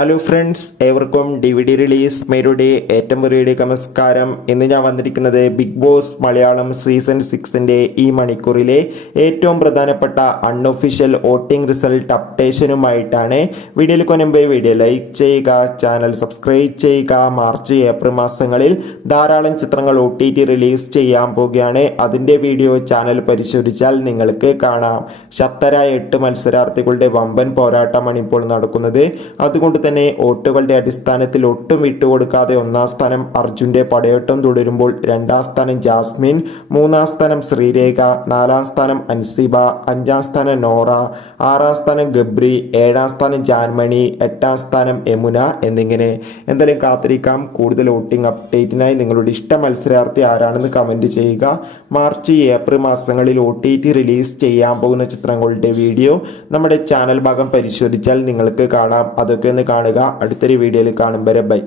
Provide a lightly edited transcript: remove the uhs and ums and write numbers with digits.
Hello friends, ഏവർക്കും DVD release മേരുടെ ഏറ്റവും പുതിയ നമസ്കാരം. ഇന്ന് ഞാൻ വന്നിരിക്കുന്നത് ബിഗ് ബോസ് മലയാളം സീസൺ 6ന്റെ ഈ മണിക്കൂറിലെ ഏറ്റവും പ്രധാനപ്പെട്ട അൺഒഫീഷ്യൽ വോട്ടിംഗ് റിസൾട്ട് അപ്ഡേഷനുമായിട്ടാണ്. വീഡിയോയിൽ കൊനുമ്പ് വീഡിയോ ലൈക്ക് ചെയ്യുക, ചാനൽ സബ്സ്ക്രൈബ് ചെയ്യുക. മാർച്ച് ഏപ്രിൽ മാസങ്ങളിൽ ധാരാളം ചിത്രങ്ങൾ OTT റിലീസ് ചെയ്യാൻ പോവുകയാണ്. അതിൻ്റെ വീഡിയോ ചാനൽ പരിശോധിച്ചാൽ നിങ്ങൾക്ക് കാണാം. ശക്തരായ 8 മത്സരാർത്ഥികളുടെ വമ്പൻ പോരാട്ടമാണ് ഇപ്പോൾ നടക്കുന്നത്. അതുകൊണ്ട് തന്നെ വോട്ടുകളുടെ അടിസ്ഥാനത്തിൽ ഒട്ടും വിട്ടുകൊടുക്കാതെ 1ാം സ്ഥാനം അർജുന്റെ പടയോട്ടം തുടരുമ്പോൾ 2ാം സ്ഥാനം ജാസ്മിൻ, 3ാം സ്ഥാനം ശ്രീരേഖ, 4ാം സ്ഥാനം അൻസിബ, 5ാം സ്ഥാനം നോറ, 6ാം സ്ഥാനം ഗബ്രി, 7ാം സ്ഥാനം ജാൻമണി, 8ാം സ്ഥാനം യമുന എന്നിങ്ങനെ. എന്തായാലും കാത്തിരിക്കാം. കൂടുതൽ വോട്ടിംഗ് അപ്ഡേറ്റിനായി നിങ്ങളുടെ ഇഷ്ട മത്സരാർത്ഥി ആരാണെന്ന് കമന്റ് ചെയ്യുക. മാർച്ച് ഏപ്രിൽ മാസങ്ങളിൽ OTT റിലീസ് ചെയ്യാൻ പോകുന്ന ചിത്രങ്ങളുടെ വീഡിയോ നമ്മുടെ ചാനൽ ഭാഗം പരിശോധിച്ചാൽ നിങ്ങൾക്ക് കാണാം. അതൊക്കെ ഒന്ന് കാണുക. അടുത്തൊരു വീഡിയോയിൽ കാണും വരെ ബൈ.